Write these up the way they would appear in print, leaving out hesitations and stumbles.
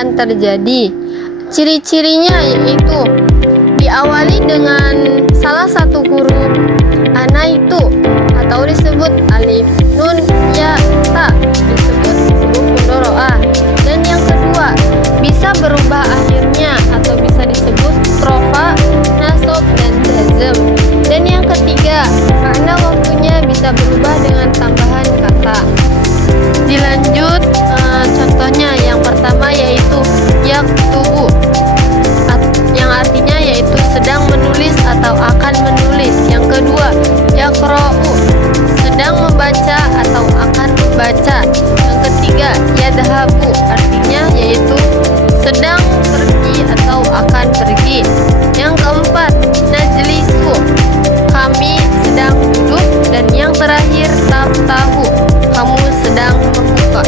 akan terjadi. Ciri-cirinya yaitu diawali dengan salah satu huruf ana itu atau disebut alif, nun, ya, ta, disebut huruf mudhoro'ah. Dan yang kedua, bisa berubah akhirnya atau bisa disebut rofa, nasab, dan jazm. Dan yang ketiga, makna waktunya bisa berubah dengan tambahan kata. Dilanjut contohnya, yang pertama yaitu yaktubu, yang artinya yaitu sedang menulis atau akan menulis. Yang kedua, yaqra'u, sedang membaca atau akan membaca. Yang ketiga, yadhabu, artinya yaitu sedang pergi atau akan pergi. Yang keempat, najlisu, kami sedang duduk. Dan yang terakhir, taftahu, kamu sedang membuka.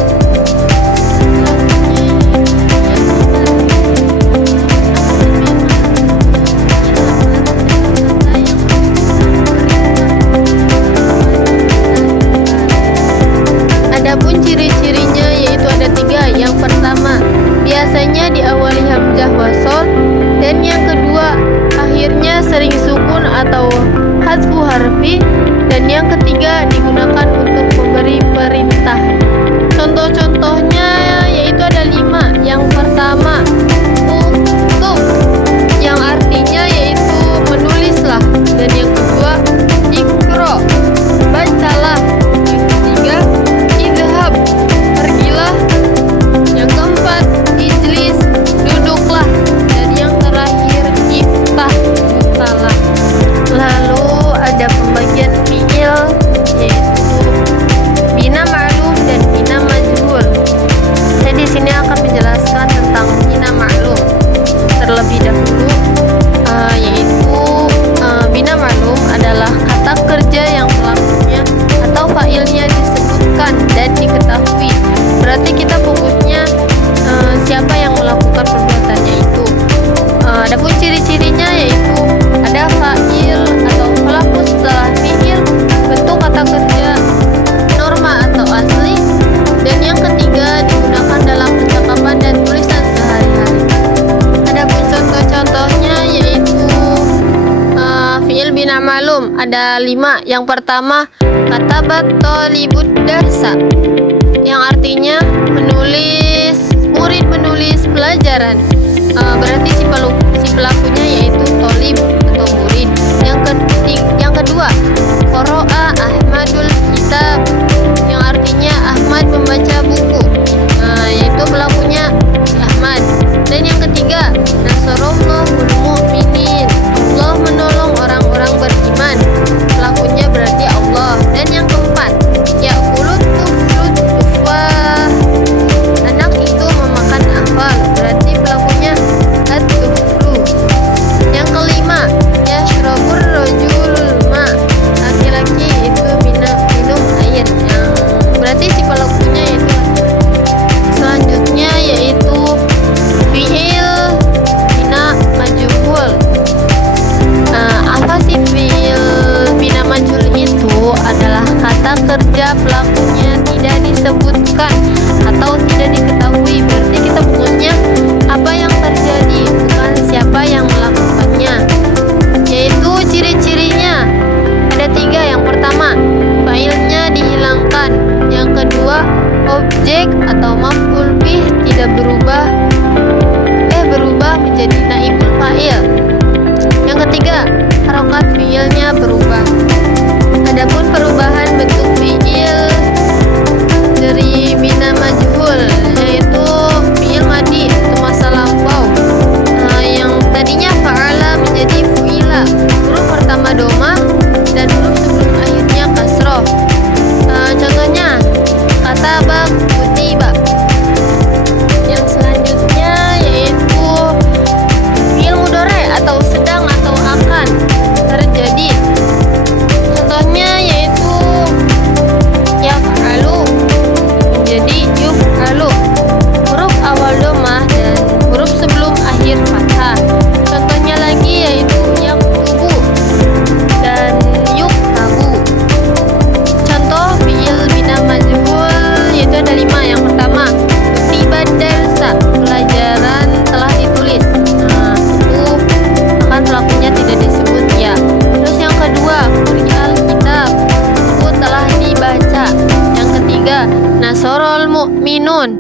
Adapun ciri-cirinya yaitu ada 3. Yang pertama, biasanya diawali hamzah wasol. Dan yang kedua, akhirnya sering sukun atau hadfu harfi. Dan yang ketiga, digunakan untuk memberi perintah. Contoh-contohnya yaitu ada 5. Yang pertama, uktub, yang artinya yaitu menulislah. Dan yang kedua, ikro, bacalah. Yang ketiga, idhab, pergilah. Yang keempat, ijlis, duduklah. Dan yang terakhir, iftah, bukalah. Lalu ada pembagian fiil yaitu bina ma'lum dan bina majhul. Saya di sini akan menjelaskan tentang bina ma'lum terlebih dahulu, yaitu bina ma'lum adalah kata kerja yang pelakunya atau failnya disebutkan dan diketahui. Berarti kita fokusnya siapa yang melakukan perbuatannya itu. Adapun ciri-cirinya yaitu ada fa'il atau pelaku setelah fi'il, bentuk kata kerja norma atau asli. Dan yang ketiga, digunakan dalam percakapan dan tulisan sehari-hari. Adapun contoh-contohnya yaitu fi'il bina ma'lum ada 5. Yang pertama, katabat thalibud darsa, yang artinya murid menulis pelajaran. Berarti si pelakunya yaitu thalib atau murid. Yang kedua, qara'a Ahmadul kitab, yang artinya Ahmad membaca buku, yaitu pelakunya Ahmad. Dan yang ketiga, nasarallahul mu'minin, Allah menolong orang-orang beriman, pelakunya berarti Allah. Dan yang keempat, ya'kulut tuflut tufah, anak itu memakan apel, berarti pelakunya at-tuflu. Yang kelima, yashrabur rajulul ma, laki-laki itu minum air, yang berarti si pelakunya itu laki-laki. Selanjutnya yaitu fi'il bina majhul. Apa sih fi'il bina majhul itu? Adalah kata kerja pelakunya tidak disebutkan atau tidak diketahui. Berarti kita fokusnya apa yang terjadi, bukan siapa yang melakukannya. Yaitu ciri-cirinya ada 3. Yang pertama, failnya dihilangkan. Yang kedua, objek atau maf'ul bih tidak berubah menjadi naibul fa'il. Yang ketiga, harokat fiilnya berubah. Adapun perubahan bentuk fiil dari bina majhul yaitu fiil madi itu masa lampau, yang tadinya fa'ala menjadi fu'ila, huruf pertama doma dan huruf sebelum akhirnya kasroh. Contohnya kataba, kutiba. Yang selanjutnya yaitu fiil mudhari atau sedang atau akan terjadi. Contohnya yaitu yaf'alu menjadi yuf'alu, huruf awal domah dan huruf sebelum akhir fathah. Contohnya lagi yaitu yaktubu dan yuktabu. Contoh fiil bina majhul yaitu ada 5. Nasrul mu'minun,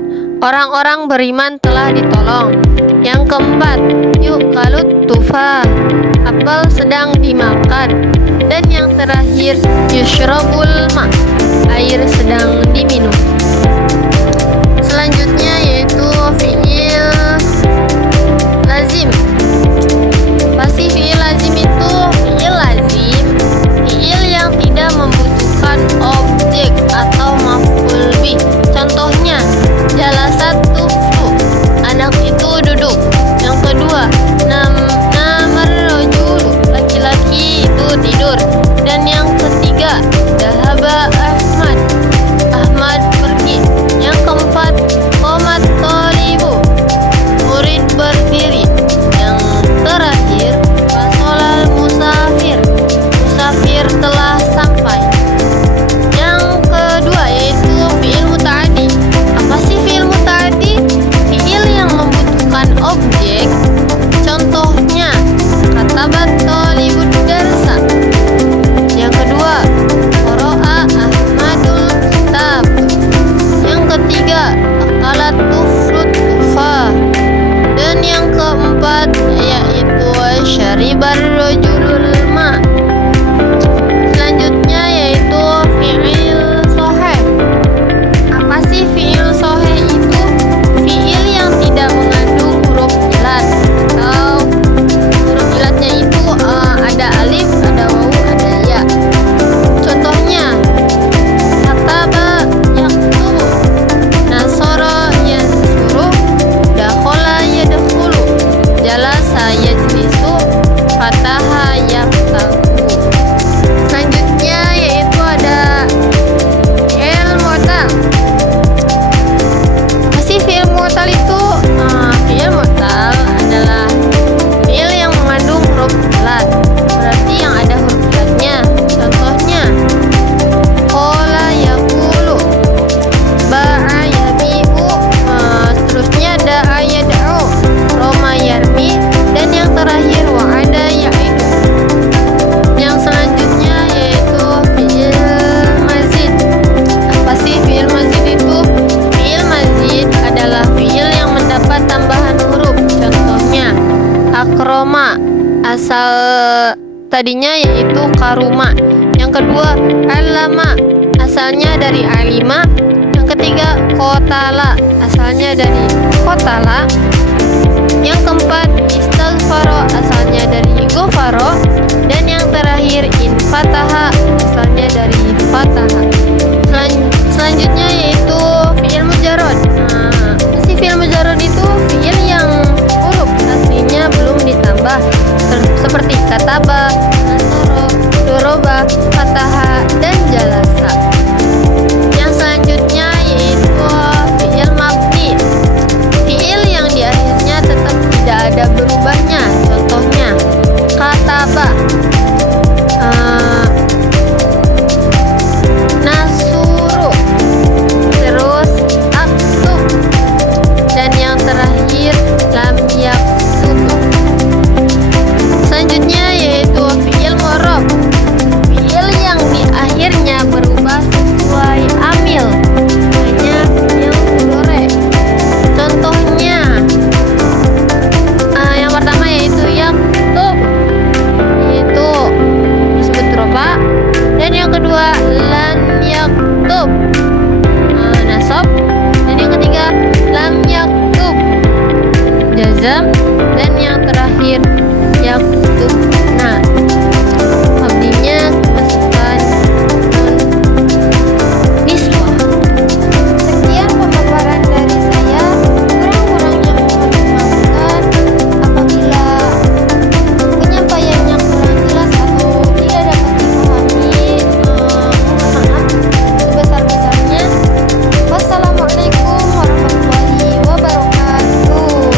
orang-orang beriman telah ditolong. Yang keempat, yukalut tufa, apel sedang dimakan. Dan yang terakhir, yushrabul ma, air sedang diminum. Selanjutnya yaitu fi'il lazim. Pasti fi'il lazim itu fi'il lazim, fi'il yang tidak membutuhkan objek atau maf'ul bih. Contohnya, jalasat tuflu, anak itu duduk. Yang kedua, namar rajulu, laki-laki itu tidur. Dan yang ketiga, dhahaba Ahmad, Ahmad pergi. Yang keempat, qomat thalibu, murid berdiri. Yang terakhir, wasolal musafir, musafir telah sampai. Yang kedua yaitu fi'il muta'addi. Apa sih fi'il muta'addi? Fi'il yang membutuhkan objek. Contohnya, katabat thalibud darsa. Yang kedua, qara'a Ahmadul kitab. Yang ketiga, akalat tuflut tufa. Dan yang keempat yaitu syaribar rajulul ma. Selanjutnya yaitu fi'il sahih. Apa sih fi'il sahih itu? Fi'il yang tidak mengandung huruf ilat, atau huruf ilatnya itu ada alif, ada wawu, ada ya. Contohnya, kataba yaktubu, nasara yansuru, dakhala yadkhulu, jalasa yajlisu, fataha yaftahu. Selanjutnya yaitu ada fi'il mu'tal. Masih fi'il mu'tal itu fi'il mu'tal adalah fi'il yang mengandung huruf ilat, berarti yang ada huruf ilatnya. Contohnya, qala yaqulu, ba'a yabi'u, seterusnya da'a yad'u, roma yarmi, dan yang terakhir wa'ada ya'idu. Yang selanjutnya yaitu fi'il mazid. Apa sih fi'il mazid itu? Fi'il mazid adalah fi'il yang mendapat tambahan huruf. Contohnya, akroma, asal tadinya yaitu karuma. Yang kedua, alama, asalnya dari alima. Yang ketiga, qotala, asalnya dari qotala. Yang keempat, istaghfaro, asalnya dari ghafaro. Dan yang terakhir, infataha, asalnya dari fataha. Selanjutnya yaitu fi'il mujarrad. Si fi'il mujarrad itu fi'il yang huruf aslinya belum ditambah, seperti kataba, nasoro, doroba, fataha, dan jalasa. Yang selanjutnya yaitu fi'il mabni, fi'il yang di akhirnya tetap tidak ada berubahnya. Contohnya, kataba, nasuru, terus aktub, dan yang terakhir lam yaktub. Selanjutnya yaitu fi'il mu'rab, fi'il yang di akhirnya berubah sesuai amil, hanya yang mudhari. Contohnya, yang pertama yaitu yaktub, yaitu disebut rofa. Dan yang kedua, lan yaktub, nasab. Dan yang ketiga, lam yaktub, jazam. Dan yang terakhir, yaktubna, mabninya masukkan nun niswah. Sekian pemaparan dari saya. Kurang-kurangnya mohon dimaafkan apabila penyampaiannya kurang jelas atau tidak dapat dipahami. Mohon maaf sebesar-besarnya. Wassalamualaikum warahmatullahi wabarakatuh.